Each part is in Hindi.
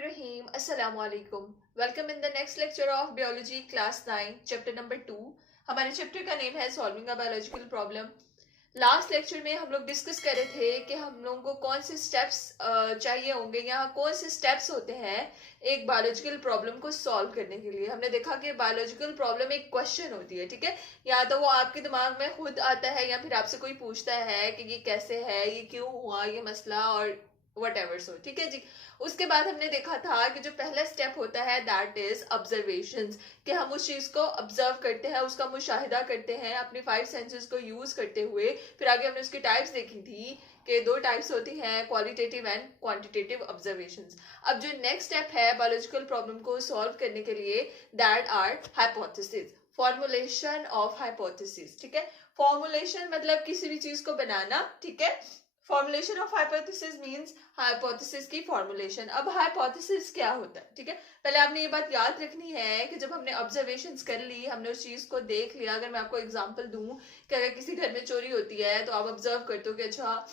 Bismillahirrahmanirrahim. Assalamu alaikum. Welcome in the next lecture of Biology Class 9, Chapter number 2. हमारे चैप्टर का नेम है solving a biological problem. Last lecture में हम लोग डिस्कस कर रहे थे कि हम लोगों को कौन से स्टेप्स चाहिए होंगे या कौन से स्टेप्स होते हैं एक बायोलॉजिकल प्रॉब्लम को सॉल्व करने के लिए. हमने देखा कि बायोलॉजिकल प्रॉब्लम एक क्वेश्चन होती है, ठीक है. या तो वो आपके दिमाग में खुद आता है या फिर आपसे कोई पूछता है कि ये कैसे है, ये क्यों हुआ, ये मसला और वट एवर सो, ठीक है जी. उसके बाद हमने देखा था कि जो पहला स्टेप होता है दैट इज ऑब्जर्वेशंस, कि हम उस चीज को ऑब्जर्व करते हैं, उसका मुशाहिदा करते हैं अपने 5 सेंसेस को यूज करते हुए. फिर आगे हमने उसकी टाइप्स देखी थी कि 2 टाइप्स होती हैं, क्वालिटेटिव एंड क्वांटिटेटिव ऑब्जर्वेशंस. अब जो नेक्स्ट स्टेप है बायोलॉजिकल प्रॉब्लम को सॉल्व करने के लिए that are hypothesis, formulation of hypothesis, ठीक है. फॉर्मुलेशन मतलब किसी भी चीज को बनाना, ठीक है. Formulation of hypothesis means hypothesis की फॉर्मुलेशन. अब हाइपोथेसिस क्या होता है, ठीक है. पहले आपने ये बात याद रखनी है कि जब हमने ऑब्जर्वेशंस कर ली, हमने उस चीज को देख लिया. अगर मैं आपको एग्जांपल दूं कि अगर किसी घर में चोरी होती है तो आप ऑब्जर्व करते हो कि अच्छा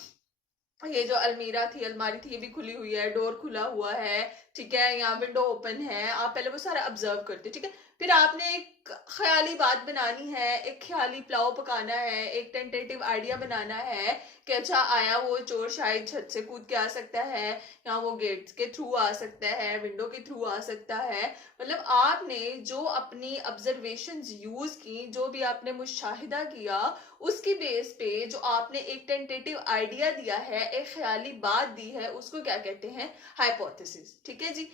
ये जो अलमीरा थी, अलमारी थी, ये भी खुली हुई है, डोर खुला हुआ है, ठीक है, यहाँ विंडो ओपन है. आप पहले वो सारा ऑब्जर्व करते हो, ठीक है. फिर आपने एक ख्याली बात बनानी है, एक ख्याली पुलाव पकाना है, एक टेंटेटिव आइडिया बनाना है कि अच्छा आया वो चोर शायद छत से कूद के आ सकता है, या वो गेट के थ्रू आ सकता है, विंडो के थ्रू आ सकता है. मतलब आपने जो अपनी ऑब्जर्वेशंस यूज की, जो भी आपने मुशाहिदा किया, उसकी बेस पे जो आपने एक टेंटेटिव आइडिया दिया है, एक ख्याली बात दी है, उसको क्या कहते हैं, हाइपोथेसिस, ठीक है जी.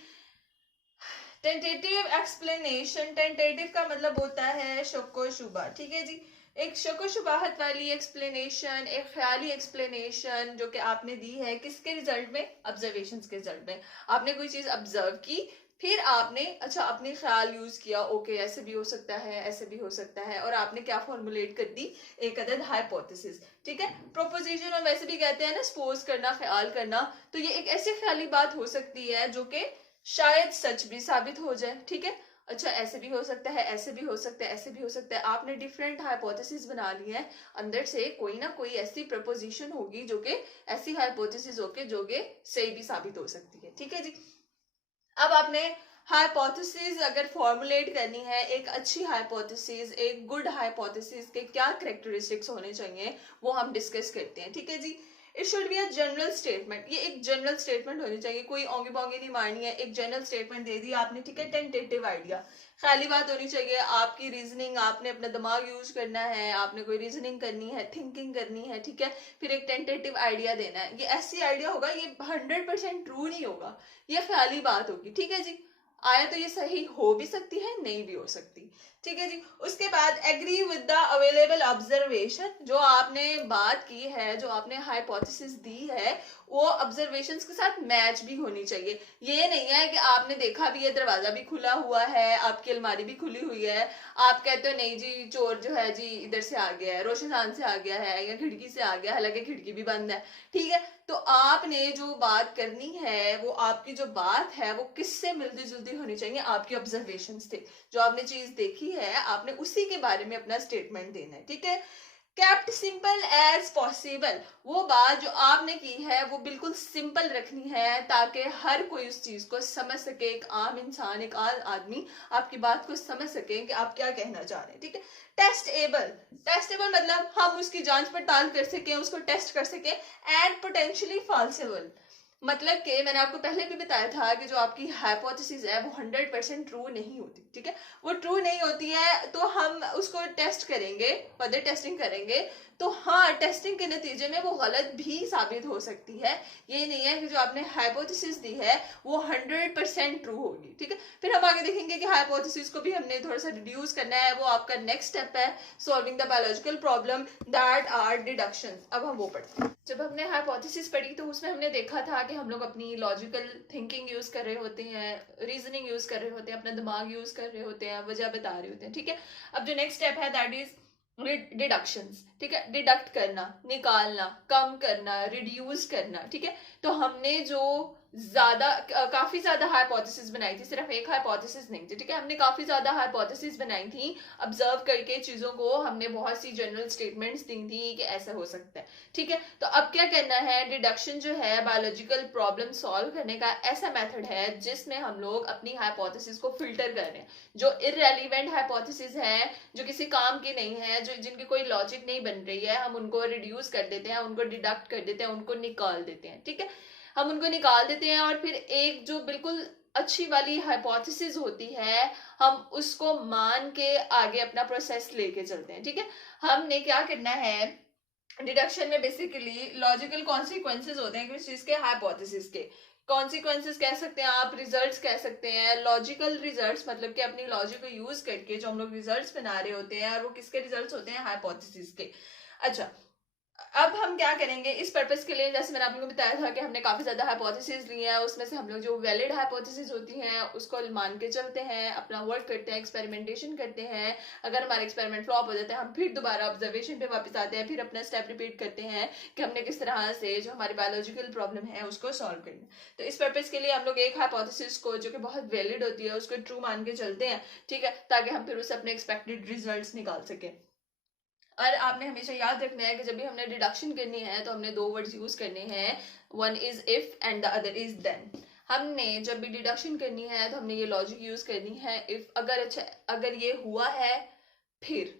टेंटेटिव एक्सप्लेनेशन, टेंटेटिव का मतलब होता है शक्को शुबा, ठीक है जी. एक शक्को शुबाहत वाली एक्सप्लेनेशन, एक ख्याली एक्सप्लेनेशन जो कि आपने दी है किसके रिजल्ट में, ऑब्जर्वेशंस के रिजल्ट में. आपने कोई चीज ऑब्जर्व की, फिर आपने अच्छा अपनी ख्याल यूज किया, ओके ऐसे भी हो सकता है, ऐसे भी हो सकता है, और आपने क्या फॉर्मुलेट कर दी, एक अदद हाइपोथेसिस, ठीक है. प्रोपोजिशन और वैसे भी कहते हैं ना सपोज करना, ख्याल करना. तो ये एक ऐसी ख्याली बात हो सकती है जो कि शायद सच भी साबित हो जाए, ठीक है. अच्छा ऐसे भी हो सकता है, ऐसे भी हो सकता है, ऐसे भी हो सकता है. आपने डिफरेंट हाइपोथेसिस बना ली है, अंदर से कोई ना कोई ऐसी प्रपोजिशन होगी जो कि ऐसी हाइपोथेसिस होके जो कि सही भी साबित हो सकती है, ठीक है जी. अब आपने हाइपोथेसिस अगर फॉर्मुलेट करनी है, एक अच्छी हाइपोथेसिस, एक गुड हाइपोथेसिस के क्या कैरेक्टरिस्टिक्स होने चाहिए वो हम डिस्कस करते हैं, ठीक है जी. It should be a general statement, ये एक जनरल स्टेटमेंट होनी चाहिए, कोई ओंगी बोंगी नहीं मारनी है. एक जनरल स्टेटमेंट दे दी आपने, ठीक है. टेंटेटिव आइडिया, खाली बात होनी चाहिए. आपकी रीजनिंग, आपने अपना दिमाग यूज करना है, आपने कोई रीजनिंग करनी है, थिंकिंग करनी है, ठीक है. फिर एक टेंटेटिव आइडिया देना है. ये ऐसी आइडिया होगा, ये 100% ट्रू नहीं होगा, ये ख्याली बात होगी, ठीक है जी. आया तो ये सही हो भी सकती है, नहीं भी हो सकती, ठीक है जी. उसके बाद agree with the available observation, जो आपने बात की है, जो आपने हाइपोथेसिस दी है, वो ऑब्जर्वेशंस के साथ मैच भी होनी चाहिए. ये नहीं है कि आपने देखा भी है दरवाजा भी खुला हुआ है, आपकी अलमारी भी खुली हुई है, आप कहते हो नहीं जी चोर जो है जी इधर से आ गया है, रोशनदान से आ गया है, या खिड़की से आ गया, हालांकि खिड़की भी बंद है, ठीक है. तो आपने जो बात करनी है, वो आपकी जो बात है वो किससे मिलती जुलती होनी चाहिए, आपकी ऑब्जर्वेशंस थे, जो आपने चीज देखी है, आपने उसी के बारे में अपना स्टेटमेंट देना है, ठीक है. केप्ट सिंपल एज पॉसिबल, वो बात जो आपने की है वो बिल्कुल सिंपल रखनी है ताकि हर कोई उस चीज को समझ सके. एक आम इंसान, एक आम आदमी आपकी बात को समझ सके कि आप क्या कहना चाह रहे हैं, ठीक है. टेस्टेबल, टेस्टेबल मतलब हम उसकी जांच पड़ताल कर सकें, उसको टेस्ट कर सकें. एंड पोटेंशियली फॉल्सेबल, मतलब कि मैंने आपको पहले भी बताया था कि जो आपकी हाइपोथेसिस है वो 100% ट्रू नहीं होती, ठीक है. वो ट्रू नहीं होती है तो हम उसको टेस्ट करेंगे, फर्दर टेस्टिंग करेंगे, तो हाँ टेस्टिंग के नतीजे में वो गलत भी साबित हो सकती है. ये नहीं है कि जो आपने हाइपोथेसिस दी है वो 100% ट्रू होगी, ठीक है. फिर हम आगे देखेंगे कि हाइपोथेसिस को भी हमने थोड़ा सा रिड्यूस करना है, वो आपका नेक्स्ट स्टेप है solving the biological problem, that are deductions. अब हम वो पढ़ते हैं. जब हमने हाइपोथेसिस पढ़ी तो उसमें हमने देखा था कि हम लोग अपनी लॉजिकल थिंकिंग यूज कर रहे होते हैं, रीजनिंग यूज कर रहे होते हैं, अपना दिमाग यूज कर रहे होते हैं, वजह बता रहे होते हैं, ठीक है. अब जो नेक्स्ट स्टेप है दैट इज डिडक्शंस, ठीक है. डिडक्ट करना, निकालना, कम करना, रिड्यूस करना, ठीक है. तो हमने जो काफी ज्यादा हाइपोथेसिस बनाई थी, सिर्फ एक हाइपोथेसिस नहीं थी, ठीक है। हमने काफी ज्यादा हाइपोथेसिस बनाई थी, ऑब्जर्व करके चीजों को हमने बहुत सी जनरल स्टेटमेंट्स दी थी कि ऐसा हो सकता है, ठीक है। तो अब क्या करना है, डिडक्शन जो है बायोलॉजिकल प्रॉब्लम सॉल्व करने का ऐसा मेथड है जिसमें हम लोग अपनी हाइपोथेसिस को फिल्टर कर रहे हैं। जो इररेलीवेंट हाइपोथेसिस है, जो किसी काम की नहीं है, जो जिनकी कोई लॉजिक नहीं बन रही है, हम उनको रिड्यूस कर देते हैं, उनको डिडक्ट कर देते हैं, उनको निकाल देते हैं, ठीक है। हम उनको निकाल देते हैं और फिर एक जो बिल्कुल अच्छी वाली हाइपोथेसिस होती है, हम उसको मान के आगे अपना प्रोसेस लेके चलते हैं, ठीक है। हमने क्या करना है, डिडक्शन में बेसिकली लॉजिकल कॉन्सिक्वेंसेज होते हैं किसी चीज के हाइपोथेसिस के। कॉन्सिक्वेंसेज कह सकते हैं आप, रिजल्ट्स कह सकते हैं। लॉजिकल रिजल्ट्स मतलब कि अपनी लॉजिक को यूज करके जो हम लोग रिजल्ट्स बना रहे होते हैं, और वो किसके रिजल्ट्स होते हैं, हाइपोथेसिस के। अच्छा, अब हम क्या करेंगे इस पर्पस के लिए, जैसे मैंने आप लोगों को बताया था कि हमने काफी ज्यादा हाइपोथेसिस ली है, उसमें से हम लोग जो वैलिड हाइपोथेसिस होती हैं उसको मान के चलते हैं, अपना वर्क करते हैं, एक्सपेरिमेंटेशन करते हैं। अगर हमारा एक्सपेरिमेंट फ्लॉप हो जाता है, हम फिर दोबारा ऑब्जर्वेशन पे वापस आते हैं, फिर अपना स्टेप रिपीट करते हैं कि हमने किस तरह से जो हमारी बायोलॉजिकल प्रॉब्लम है उसको सॉल्व करना। तो इस पर्पज के लिए हम लोग एक हाइपोथेसिस को जो कि बहुत वैलिड होती है उसको ट्रू मान के चलते हैं, ठीक है, ताकि हम फिर उससे अपने एक्सपेक्टेड रिजल्ट निकाल सकें। और आपने हमेशा याद रखना है कि जब भी हमने डिडक्शन करनी है तो हमने दो वर्ड्स यूज करने हैं, one is if and the other is then. हमने जब भी डिडक्शन करनी है तो हमने ये लॉजिक यूज करनी है, इफ अगर अच्छा अगर ये हुआ है फिर,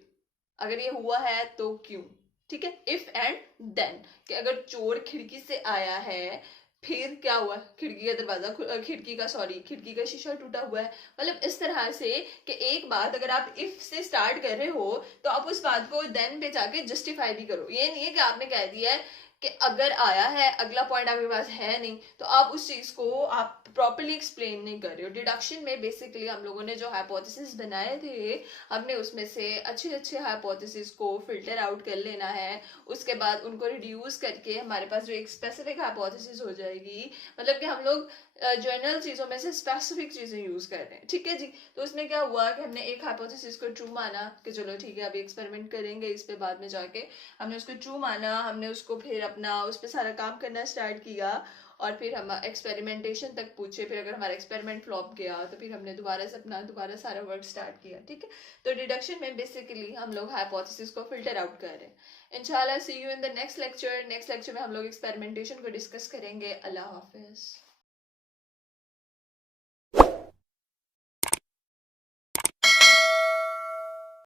अगर ये हुआ है तो क्यों, ठीक है। इफ एंड देन, कि अगर चोर खिड़की से आया है फिर क्या हुआ, खिड़की का दरवाजा खिड़की का शीशा टूटा हुआ है। मतलब इस तरह से कि एक बात अगर आप इफ से स्टार्ट कर रहे हो तो आप उस बात को देन पे जाके जस्टिफाई भी करो। ये नहीं है कि आपने कह दिया है कि अगर आया है, अगला पॉइंट आपके पास है नहीं, तो आप उस चीज को आप प्रॉपरली एक्सप्लेन नहीं कर रहे हो। डिडक्शन में बेसिकली हम लोगों ने जो हाइपोथेसिस बनाए थे, हमने उसमें से अच्छे अच्छे हाइपोथेसिस को फिल्टर आउट कर लेना है। उसके बाद उनको रिड्यूस करके हमारे पास जो एक स्पेसिफिक हाइपोथेसिस हो जाएगी, मतलब कि हम लोग जनरल चीजों में से स्पेसिफिक चीजें यूज कर रहे हैं, ठीक है जी। तो उसमें क्या हुआ कि हमने एक हाइपोथेसिस को ट्रू माना कि चलो ठीक है अभी एक्सपेरिमेंट करेंगे इस पे बाद में जाके, हमने उसको ट्रू माना, हमने उसको फिर अपना उस पर सारा काम करना स्टार्ट किया, और फिर हम एक्सपेरिमेंटेशन तक पूछे, फिर अगर हमारा एक्सपेरिमेंट फ्लॉप गया तो फिर हमने दोबारा से अपना दोबारा सारा वर्क स्टार्ट किया, ठीक है। तो डिडक्शन में बेसिकली हम लोग हाइपोथेसिस को फिल्टर आउट कर रहे हैं। इंशाल्लाह see you in the next lecture. Next lecture में हम लोग एक्सपेरिमेंटेशन को डिस्कस करेंगे। अल्लाह हाफिज।